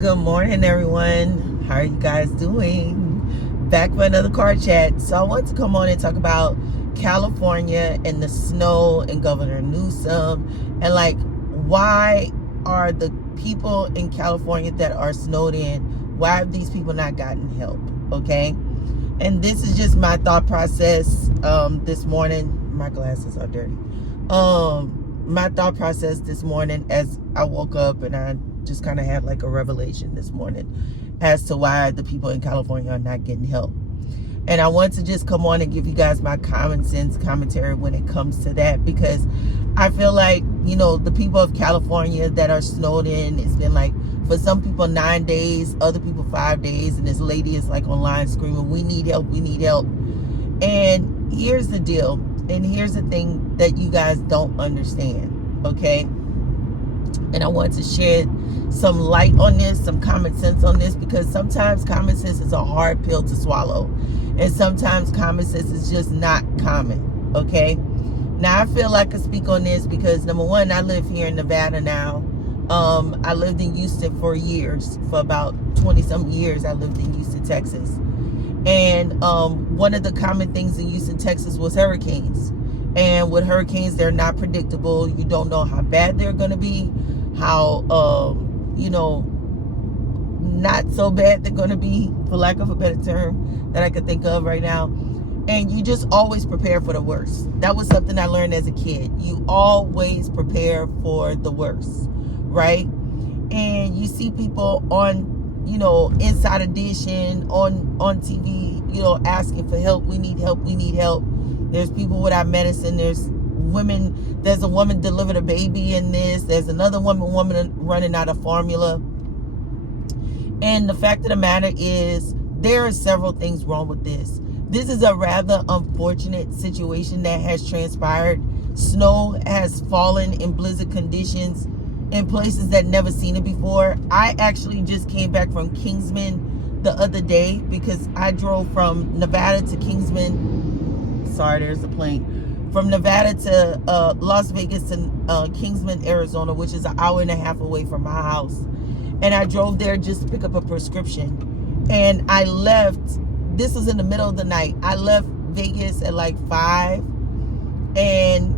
Good morning, everyone. How are you guys doing? Back for another car chat. So I want to come on and talk about California and the snow and Governor Newsom and why are the people in California that are snowed in, why have these people not gotten help? Okay. And this is just my thought process this morning. My glasses are dirty. My thought process this morning as I woke up, and I just kind of had like a revelation this morning as to why the people in California are not getting help. And I want to just come on and give you guys my common sense commentary when it comes to that, because I feel like, the people of California that are snowed in, it's been like, for some people 9 days, other people 5 days, and this lady is like online screaming, we need help, we need help. And here's the deal, and here's the thing that you guys don't understand, okay? And I want to shed some light on this, some common sense on this, because sometimes common sense is a hard pill to swallow. And sometimes common sense is just not common, okay? Now, I feel like I can speak on this because, number one, I live here in Nevada now. I lived in Houston for years. For about 20-some years, I lived in Houston, Texas. And one of the common things in Houston, Texas was hurricanes. And with hurricanes, they're not predictable. You don't know how bad they're going to be, how, not so bad they're going to be, for lack of a better term that I could think of right now. And you just always prepare for the worst. That was something I learned as a kid. You always prepare for the worst, right? And you see people on, Inside Edition, on TV, asking for help. We need help. We need help. There's people without medicine. There's a woman delivered a baby in this. There's another woman running out of formula. And the fact of the matter is, there are several things wrong with this. This is a rather unfortunate situation that has transpired. Snow has fallen in blizzard conditions in places that never seen it before. I actually just came back from Kingsman the other day because I drove from Nevada to Kingsman. Sorry, there's a plane. From Nevada to Las Vegas to Kingsman, Arizona, which is an hour and a half away from my house. And I drove there just to pick up a prescription. And I left, this was in the middle of the night. I left Vegas at like 5. And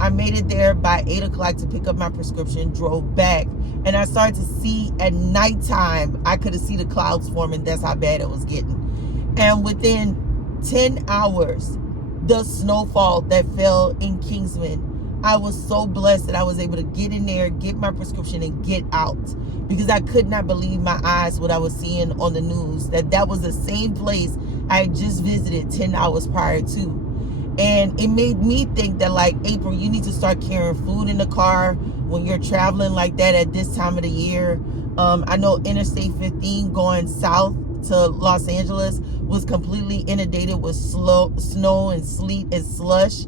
I made it there by 8 o'clock to pick up my prescription, drove back. And I started to see at nighttime, I could see the clouds forming. That's how bad it was getting. And within 10 hours, the snowfall that fell in Kingsman, I was so blessed that I was able to get in there, get my prescription, and get out, because I could not believe my eyes what I was seeing on the news, that was the same place I had just visited 10 hours prior to. And it made me think that, like, April, you need to start carrying food in the car when you're traveling like that at this time of the year. I know Interstate 15 going south to Los Angeles was completely inundated with snow and sleet and slush,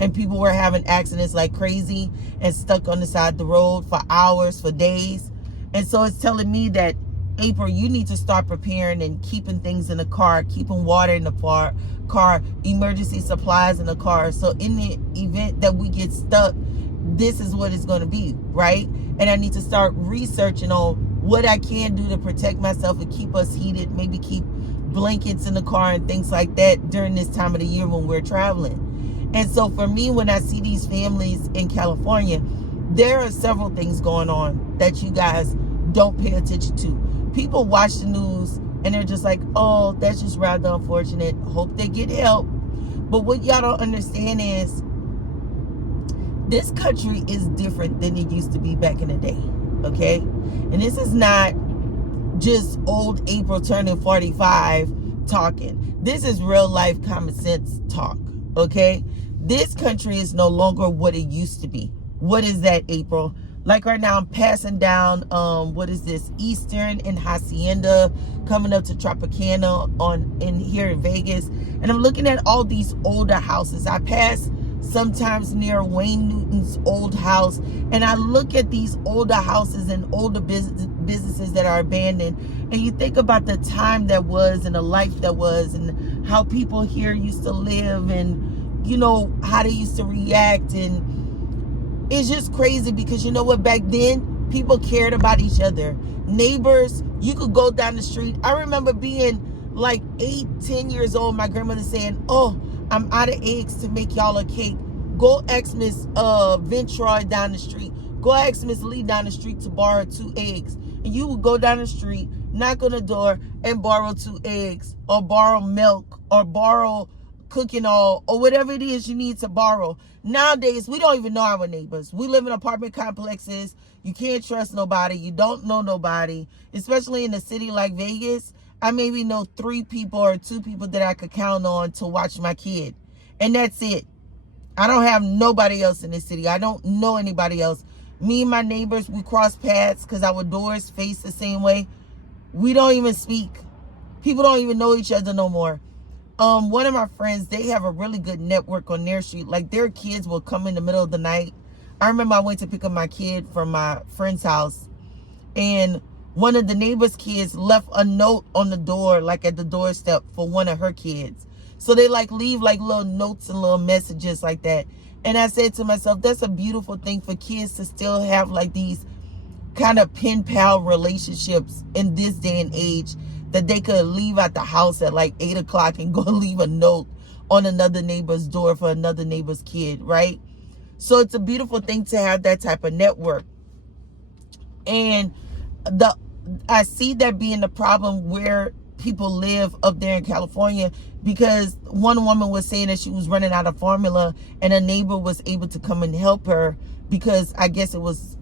and people were having accidents like crazy and stuck on the side of the road for hours, for days. And so it's telling me that, April, you need to start preparing and keeping things in the car, keeping water in the car, emergency supplies in the car. So in the event that we get stuck, this is what it's going to be, right? And I need to start researching on what I can do to protect myself and keep us heated, maybe keep blankets in the car and things like that during this time of the year when we're traveling. And so for me, when I see these families in California, there are several things going on that you guys don't pay attention to. People watch the news and they're just like, oh, that's just rather unfortunate. Hope they get help. But what y'all don't understand is this country is different than it used to be back in the day, okay? And this is not just old April turning 45 talking. This is real life common sense talk, okay? This country is no longer what it used to be. What is that, April? Like right now, I'm passing down, what is this? Eastern and Hacienda, coming up to Tropicana in here in Vegas. And I'm looking at all these older houses. I pass sometimes near Wayne Newton's old house, and I look at these older houses and older businesses that are abandoned, and you think about the time that was and the life that was and how people here used to live and how they used to react. And it's just crazy because you know what, back then people cared about each other. neighbors. You could go down the street. I remember being like 8-10 years old, my grandmother saying, oh, I'm out of eggs to make y'all a cake. Go ask Miss Ventroy down the street. Go ask Miss Lee down the street to borrow 2 eggs. And you would go down the street, knock on the door, and borrow 2 eggs, or borrow milk, or borrow cooking oil, or whatever it is you need to borrow. Nowadays, we don't even know our neighbors. We live in apartment complexes. You can't trust nobody. You don't know nobody, especially in a city like Vegas. I maybe know 3 people or 2 people that I could count on to watch my kid. And that's it. I don't have nobody else in this city. I don't know anybody else. Me and my neighbors, we cross paths because our doors face the same way. We don't even speak. People don't even know each other no more. One of my friends, they have a really good network on their street. Like, their kids will come in the middle of the night. I remember I went to pick up my kid from my friend's house, and one of the neighbor's kids left a note on the door, like at the doorstep, for one of her kids. So they like leave like little notes and little messages like that. And I said to myself, that's a beautiful thing for kids to still have like these kind of pen pal relationships in this day and age, that they could leave out the house at like 8 o'clock and go leave a note on another neighbor's door for another neighbor's kid, right? So it's a beautiful thing to have that type of network. And I see that being the problem where people live up there in California, because one woman was saying that she was running out of formula, and a neighbor was able to come and help her because I guess it was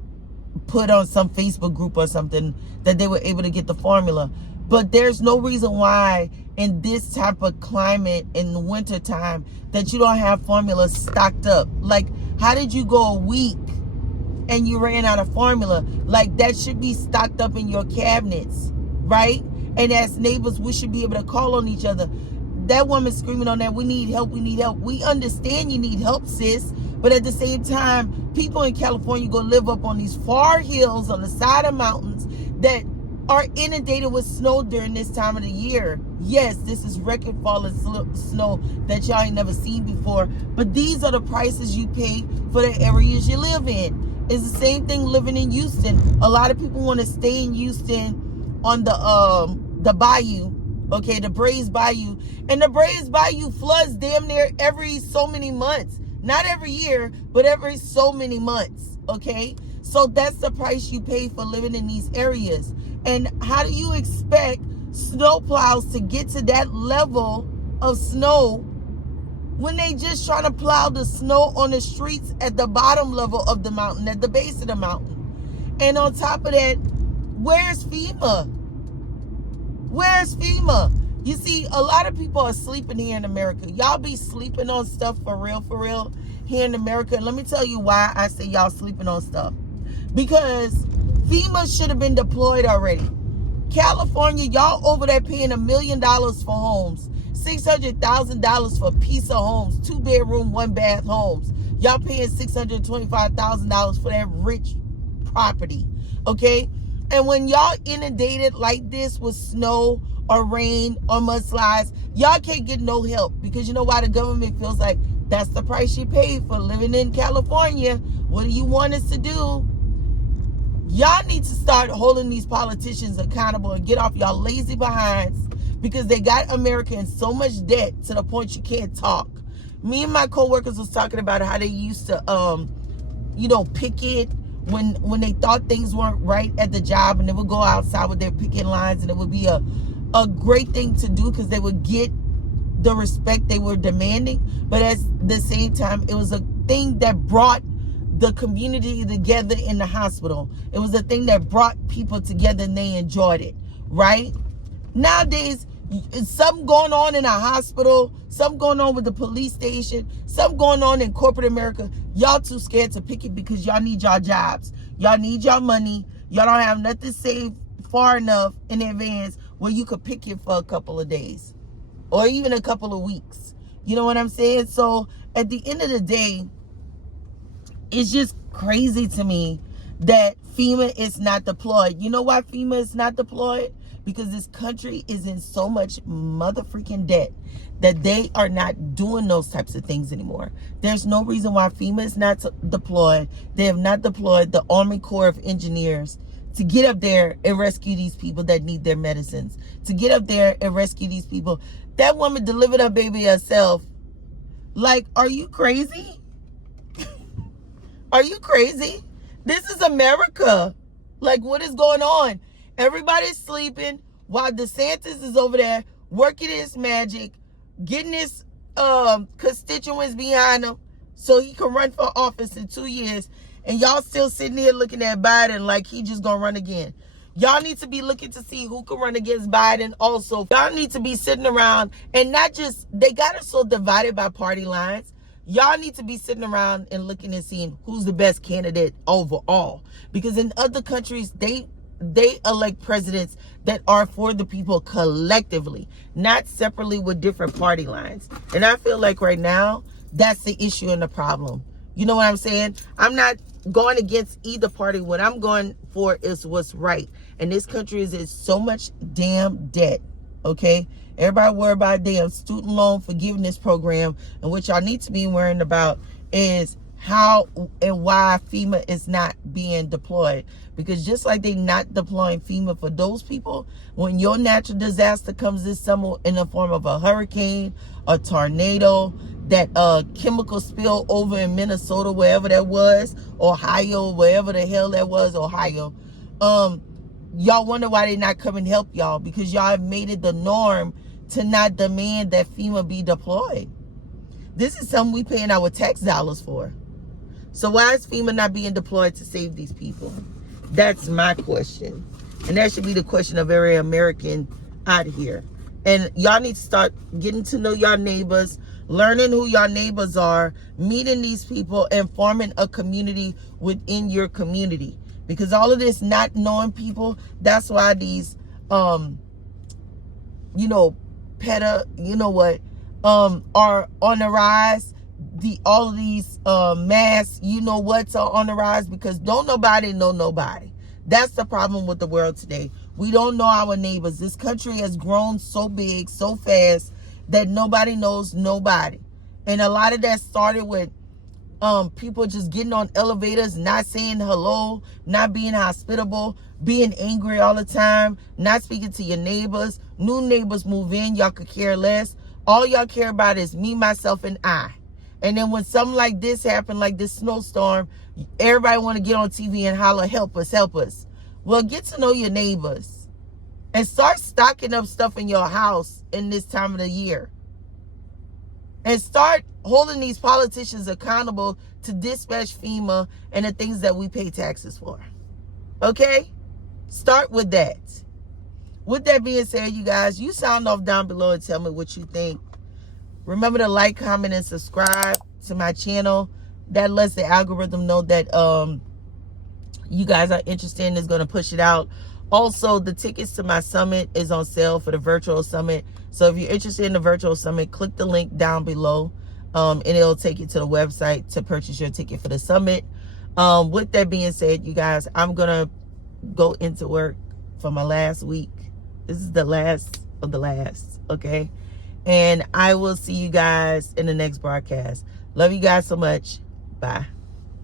put on some Facebook group or something that they were able to get the formula. But there's no reason why in this type of climate in the winter time that you don't have formula stocked up. Like, how did you go a week and you ran out of formula? Like, that should be stocked up in your cabinets, right? And as neighbors, we should be able to call on each other. That woman screaming on that, we need help, we need help. We understand you need help, sis. But at the same time, people in California go live up on these far hills on the side of mountains that are inundated with snow during this time of the year. Yes, this is record falling snow that y'all ain't never seen before. But these are the prices you pay for the areas you live in. It's the same thing living in Houston. A lot of people want to stay in Houston on the bayou, okay, the Brays Bayou. And the Brays Bayou floods damn near every so many months. Not every year, but every so many months, okay? So that's the price you pay for living in these areas. And how do you expect snowplows to get to that level of snow when they just trying to plow the snow on the streets at the bottom level of the mountain, at the base of the mountain? And on top of that, where's FEMA? Where's FEMA? You see, a lot of people are sleeping here in America. Y'all be sleeping on stuff for real here in America. And let me tell you why I say y'all sleeping on stuff. Because FEMA should have been deployed already. California, y'all over there paying $1 million for homes, $600,000 for a piece of homes, 2-bedroom, 1-bath homes. Y'all paying $625,000 for that rich property, okay? And when y'all inundated like this with snow or rain or mudslides, y'all can't get no help, because you know why? The government feels like that's the price you pay for living in California. What do you want us to do? Y'all need to start holding these politicians accountable and get off y'all lazy behinds, because they got America in so much debt to the point you can't talk. Me and my coworkers was talking about how they used to, picket when they thought things weren't right at the job, and they would go outside with their picket lines, and it would be a great thing to do because they would get the respect they were demanding. But at the same time, it was a thing that brought the community together in the hospital. It was a thing that brought people together, and they enjoyed it, right? Nowadays, something going on in a hospital, something going on with the police station, something going on in corporate America. Y'all too scared to picket because y'all need y'all jobs. Y'all need y'all money. Y'all don't have nothing saved far enough in advance where you could picket for a couple of days or even a couple of weeks. You know what I'm saying? So at the end of the day, it's just crazy to me that FEMA is not deployed. You know why FEMA is not deployed? Because this country is in so much mother-freaking debt that they are not doing those types of things anymore. There's no reason why FEMA is not deployed. They have not deployed the Army Corps of Engineers to get up there and rescue these people that need their medicines, to get up there and rescue these people. That woman delivered her baby herself. Like, are you crazy? Are you crazy? This is America. Like, what is going on? Everybody's sleeping while DeSantis is over there working his magic, getting his constituents behind him so he can run for office in 2 years. And y'all still sitting here looking at Biden like he just gonna run again. Y'all need to be looking to see who can run against Biden also. Y'all need to be sitting around and not just, they got us so divided by party lines. Y'all need to be sitting around and looking and seeing who's the best candidate overall. Because in other countries, they elect presidents that are for the people collectively, not separately with different party lines. And I feel like right now, that's the issue and the problem. You know what I'm saying? I'm not going against either party. What I'm going for is what's right. And this country is in so much damn debt, okay? Everybody worry about damn student loan forgiveness program. And what y'all need to be worrying about is how and why FEMA is not being deployed. Because just like they not deploying FEMA for those people, when your natural disaster comes this summer in the form of a hurricane, a tornado, that chemical spill over in Minnesota, wherever that was, Ohio, wherever the hell that was, Ohio, y'all wonder why they not coming to help y'all, because y'all have made it the norm to not demand that FEMA be deployed. This is something we paying our tax dollars for. So why is FEMA not being deployed to save these people? That's my question. And that should be the question of every American out here. And y'all need to start getting to know your neighbors, learning who your neighbors are, meeting these people, and forming a community within your community. Because all of this not knowing people, that's why these, are on the rise. All of these mass, what's are on the rise, because don't nobody know nobody. That's the problem with the world today. We don't know our neighbors. This country has grown so big, so fast, that nobody knows nobody. And a lot of that started with people just getting on elevators, not saying hello, not being hospitable, being angry all the time, not speaking to your neighbors. New neighbors move in, y'all could care less. All y'all care about is me, myself, and I. And then when something like this happened, like this snowstorm, everybody want to get on TV and holler, help us, help us. Well, get to know your neighbors and start stocking up stuff in your house in this time of the year. And start holding these politicians accountable to dispatch FEMA and the things that we pay taxes for. Okay? Start with that. With that being said, you guys, you sound off down below and tell me what you think. Remember to like, comment, and subscribe to my channel. That lets the algorithm know that you guys are interested and is going to push it out. Also, the tickets to my summit is on sale for the virtual summit. So if you're interested in the virtual summit, click the link down below and it'll take you to the website to purchase your ticket for the summit. With that being said, you guys, I'm going to go into work for my last week. This is the last of the last, okay? And I will see you guys in the next broadcast. Love you guys so much. Bye.